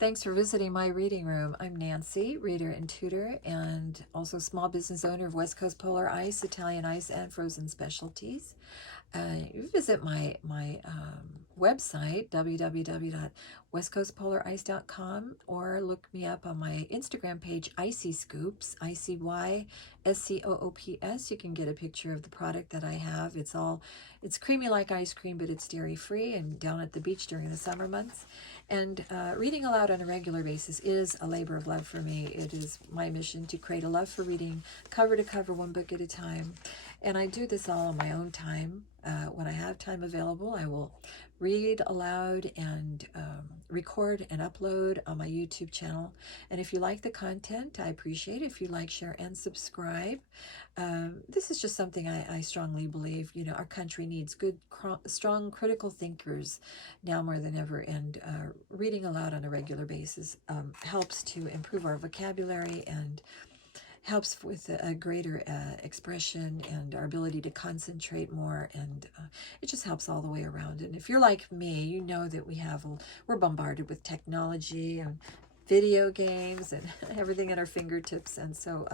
Thanks for visiting my reading room. I'm Nancy, reader and tutor, and also small business owner of West Coast Polar Ice, Italian Ice, and Frozen Specialties. You visit my website, www.westcoastpolarice.com, or look me up on my Instagram page, Icy Scoops, ICYSCOOPS. You can get a picture of the product that I have. It's creamy like ice cream, but it's dairy-free and down at the beach during the summer months. And reading aloud on a regular basis is a labor of love for me. It is my mission to create a love for reading, cover to cover, one book at a time. And I do this all on my own time. When I have time available, I will read aloud and record and upload on my YouTube channel. And if you like the content, I appreciate it. If you like, share, and subscribe. This is just something I strongly believe. You know, our country needs good, strong, critical thinkers now more than ever. And reading aloud on a regular basis helps to improve our vocabulary and helps with a greater expression and our ability to concentrate more, and it just helps all the way around. And if you're like me, you know that we're bombarded with technology and video games and everything at our fingertips. And so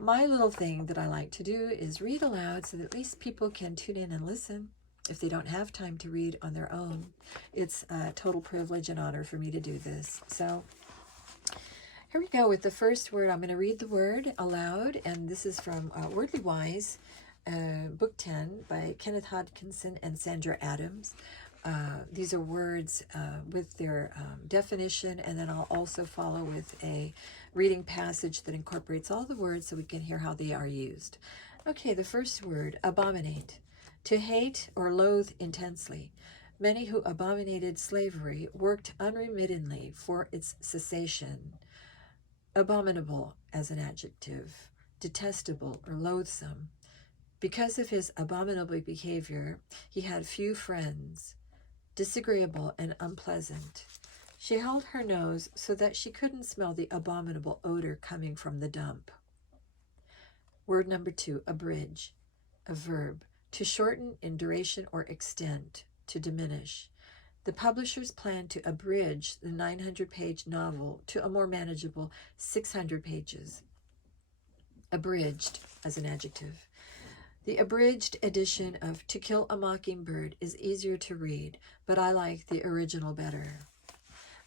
my little thing that I like to do is read aloud so that at least people can tune in and listen if they don't have time to read on their own. It's a total privilege and honor for me to do this. So here we go with the first word. I'm going to read the word aloud, and this is from Wordly Wise, Book 10 by Kenneth Hodkinson and Sandra Adams. These are words with their definition, and then I'll also follow with a reading passage that incorporates all the words so we can hear how they are used. Okay, the first word, abominate. To hate or loathe intensely. Many who abominated slavery worked unremittingly for its cessation. Abominable as an adjective, detestable or loathsome. Because of his abominable behavior, he had few friends, disagreeable and unpleasant. She held her nose so that she couldn't smell the abominable odor coming from the dump. Word number 2, abridge, a verb, to shorten in duration or extent, to diminish. The publishers plan to abridge the 900-page novel to a more manageable 600 pages. Abridged as an adjective. The abridged edition of To Kill a Mockingbird is easier to read, but I like the original better.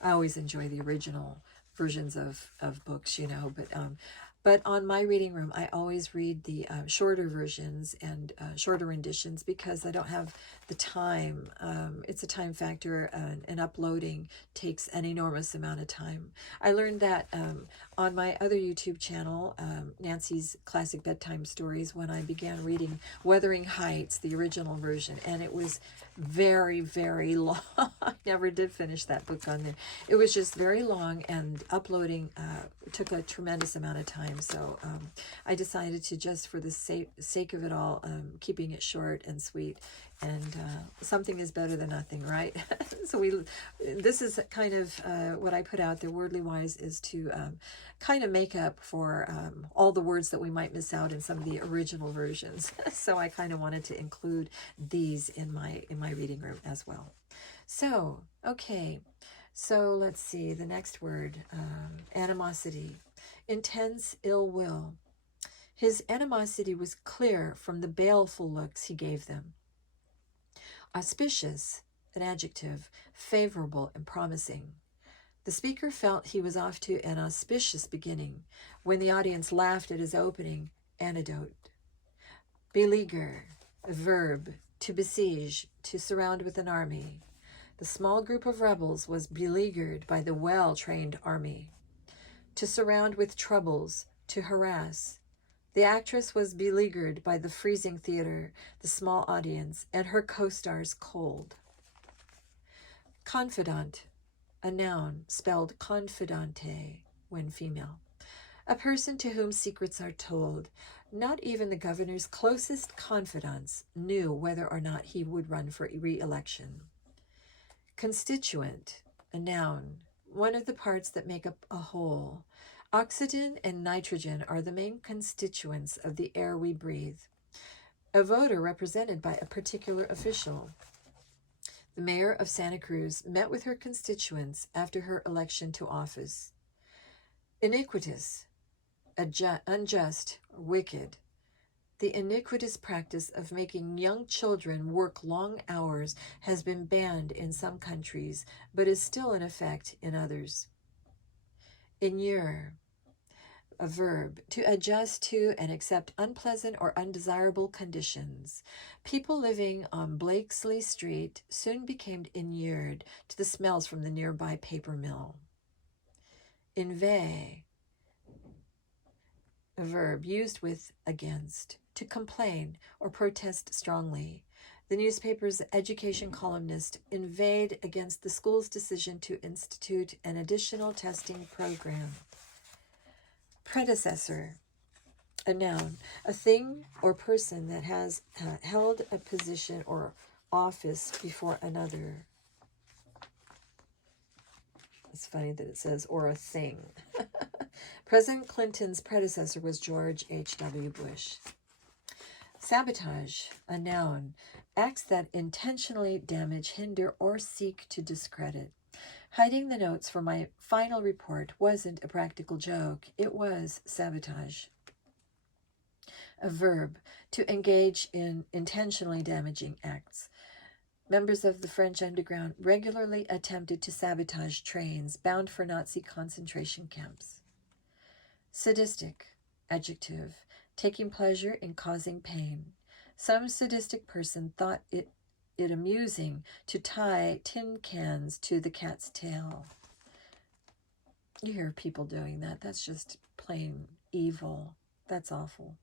I always enjoy the original versions of books, you know, but on my reading room, I always read the shorter versions and shorter renditions because I don't have the time. It's a time factor, and uploading takes an enormous amount of time. I learned that on my other YouTube channel, Nancy's Classic Bedtime Stories, when I began reading Wuthering Heights, the original version, and it was very, very long. I never did finish that book on there. It was just very long, and uploading took a tremendous amount of time. So I decided to, just for the sake of it all, keeping it short and sweet, and something is better than nothing, right? So this is kind of what I put out there. Wordly Wise is to kind of make up for all the words that we might miss out in some of the original versions. So I kind of wanted to include these in my reading room as well. So okay, so let's see the next word, animosity. Intense ill will. His animosity was clear from the baleful looks he gave them. Auspicious, an adjective, favorable and promising. The speaker felt he was off to an auspicious beginning when the audience laughed at his opening anecdote. Beleaguer, a verb, to besiege, to surround with an army. The small group of rebels was beleaguered by the well-trained army. To surround with troubles, to harass. The actress was beleaguered by the freezing theater, the small audience, and her co-stars cold. Confidant, a noun, spelled confidante when female. A person to whom secrets are told. Not even the governor's closest confidants knew whether or not he would run for re-election. Constituent, a noun, one of the parts that make up a whole. Oxygen and nitrogen are the main constituents of the air we breathe. A voter represented by a particular official. The mayor of Santa Cruz met with her constituents after her election to office. Iniquitous, unjust, wicked. The iniquitous practice of making young children work long hours has been banned in some countries, but is still in effect in others. Inure, a verb, to adjust to and accept unpleasant or undesirable conditions. People living on Blakesley Street soon became inured to the smells from the nearby paper mill. Inveigh, a verb used with against, to complain or protest strongly. The newspaper's education columnist inveighed against the school's decision to institute an additional testing program. Predecessor, a noun, a thing or person that has held a position or office before another. It's funny that it says, or a thing. President Clinton's predecessor was George H.W. Bush. Sabotage, a noun, acts that intentionally damage, hinder, or seek to discredit. Hiding the notes for my final report wasn't a practical joke. It was sabotage. A verb, to engage in intentionally damaging acts. Members of the French underground regularly attempted to sabotage trains bound for Nazi concentration camps. Sadistic, adjective, taking pleasure in causing pain. Some sadistic person thought it amusing to tie tin cans to the cat's tail. You hear people doing that. That's just plain evil. That's awful.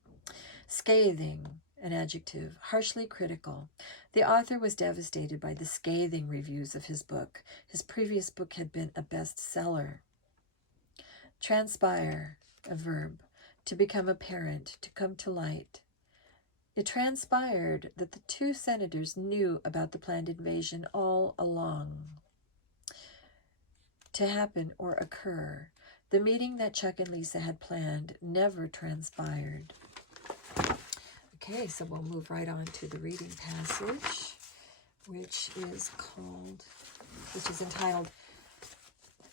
Scathing, an adjective, harshly critical. The author was devastated by the scathing reviews of his book. His previous book had been a bestseller. Transpire, a verb, to become apparent, to come to light. It transpired that the two senators knew about the planned invasion all along. To happen or occur. The meeting that Chuck and Lisa had planned never transpired. Okay, so we'll move right on to the reading passage, which is entitled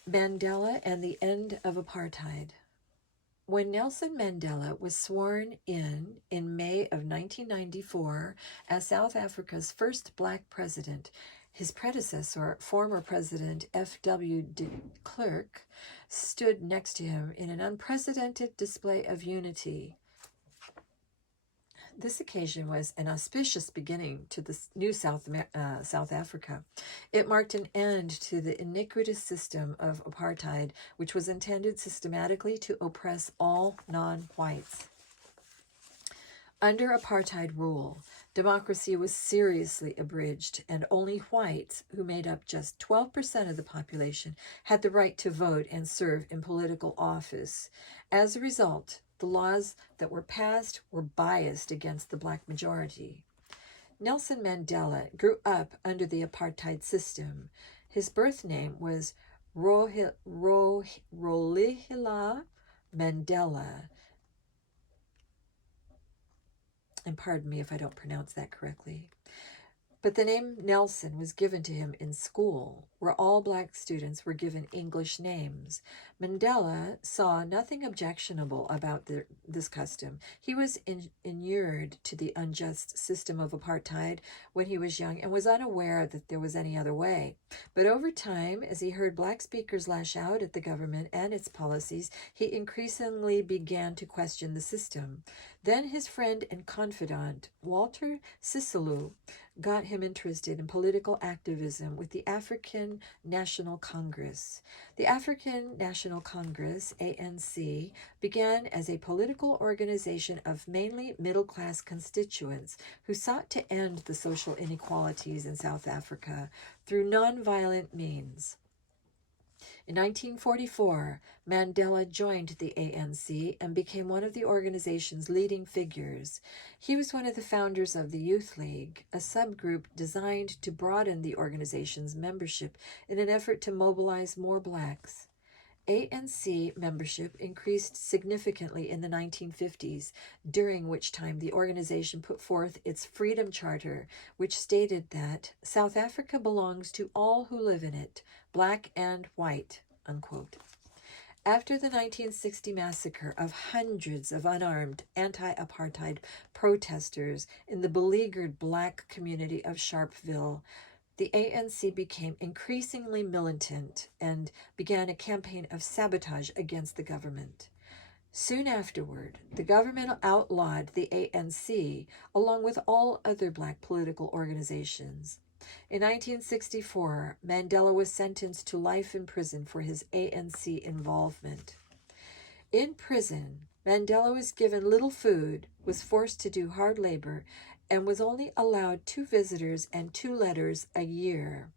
Mandela and the End of Apartheid. When Nelson Mandela was sworn in May of 1994 as South Africa's first black president, his predecessor, former President F.W. de Klerk, stood next to him in an unprecedented display of unity. This occasion was an auspicious beginning to the new South Africa. It marked an end to the iniquitous system of apartheid, which was intended systematically to oppress all non-whites. Under apartheid rule, democracy was seriously abridged, and only whites, who made up just 12% of the population, had the right to vote and serve in political office. As a result, the laws that were passed were biased against the black majority. Nelson Mandela grew up under the apartheid system. His birth name was Rolihlahla Mandela. And pardon me if I don't pronounce that correctly. But the name Nelson was given to him in school, where all black students were given English names. Mandela saw nothing objectionable about this custom. He was inured to the unjust system of apartheid when he was young and was unaware that there was any other way. But over time, as he heard black speakers lash out at the government and its policies, he increasingly began to question the system. Then his friend and confidant, Walter Sisulu, got him interested in political activism with the African National Congress. The African National Congress, ANC, began as a political organization of mainly middle-class constituents who sought to end the social inequalities in South Africa through nonviolent means. In 1944, Mandela joined the ANC and became one of the organization's leading figures. He was one of the founders of the Youth League, a subgroup designed to broaden the organization's membership in an effort to mobilize more blacks. ANC membership increased significantly in the 1950s, during which time the organization put forth its Freedom Charter, which stated that South Africa belongs to all who live in it, black and white, unquote. After the 1960 massacre of hundreds of unarmed anti-apartheid protesters in the beleaguered black community of Sharpeville, the ANC became increasingly militant and began a campaign of sabotage against the government. Soon afterward, the government outlawed the ANC along with all other black political organizations. In 1964, Mandela was sentenced to life in prison for his ANC involvement. In prison, Mandela was given little food, was forced to do hard labor, and was only allowed 2 visitors and 2 letters a year.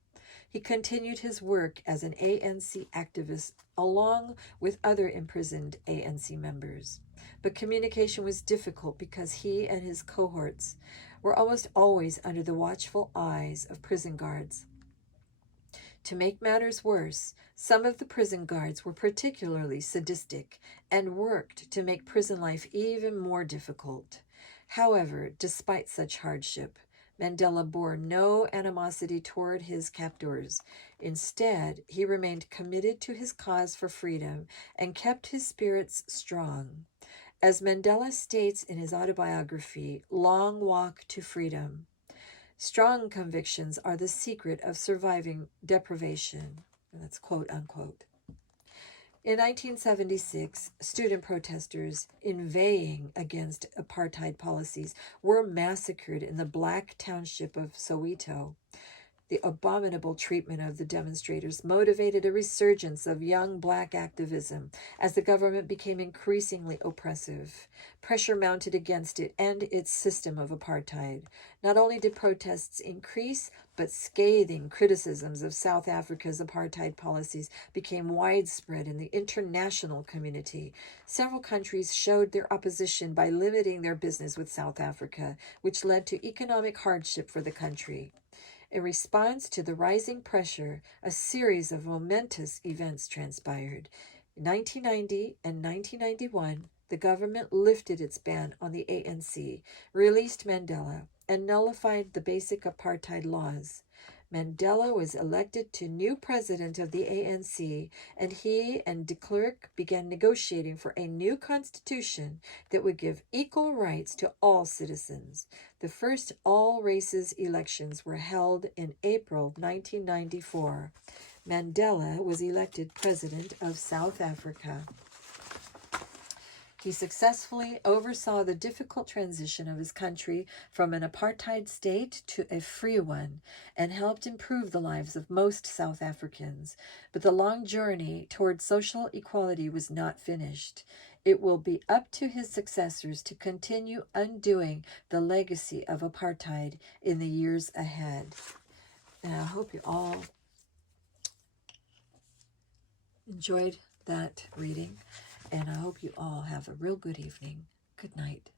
He continued his work as an ANC activist along with other imprisoned ANC members. But communication was difficult because he and his cohorts were almost always under the watchful eyes of prison guards. To make matters worse, some of the prison guards were particularly sadistic and worked to make prison life even more difficult. However, despite such hardship, Mandela bore no animosity toward his captors. Instead, he remained committed to his cause for freedom and kept his spirits strong. As Mandela states in his autobiography, Long Walk to Freedom, strong convictions are the secret of surviving deprivation. That's quote unquote. In 1976, student protesters inveighing against apartheid policies were massacred in the black township of Soweto. The abominable treatment of the demonstrators motivated a resurgence of young black activism as the government became increasingly oppressive. Pressure mounted against it and its system of apartheid. Not only did protests increase, but scathing criticisms of South Africa's apartheid policies became widespread in the international community. Several countries showed their opposition by limiting their business with South Africa, which led to economic hardship for the country. In response to the rising pressure, a series of momentous events transpired. In 1990 and 1991, the government lifted its ban on the ANC, released Mandela, and nullified the basic apartheid laws. Mandela was elected to new president of the ANC, and he and de Klerk began negotiating for a new constitution that would give equal rights to all citizens. The first all-races elections were held in April 1994. Mandela was elected president of South Africa. He successfully oversaw the difficult transition of his country from an apartheid state to a free one and helped improve the lives of most South Africans. But the long journey toward social equality was not finished. It will be up to his successors to continue undoing the legacy of apartheid in the years ahead. And I hope you all enjoyed that reading. And I hope you all have a real good evening. Good night.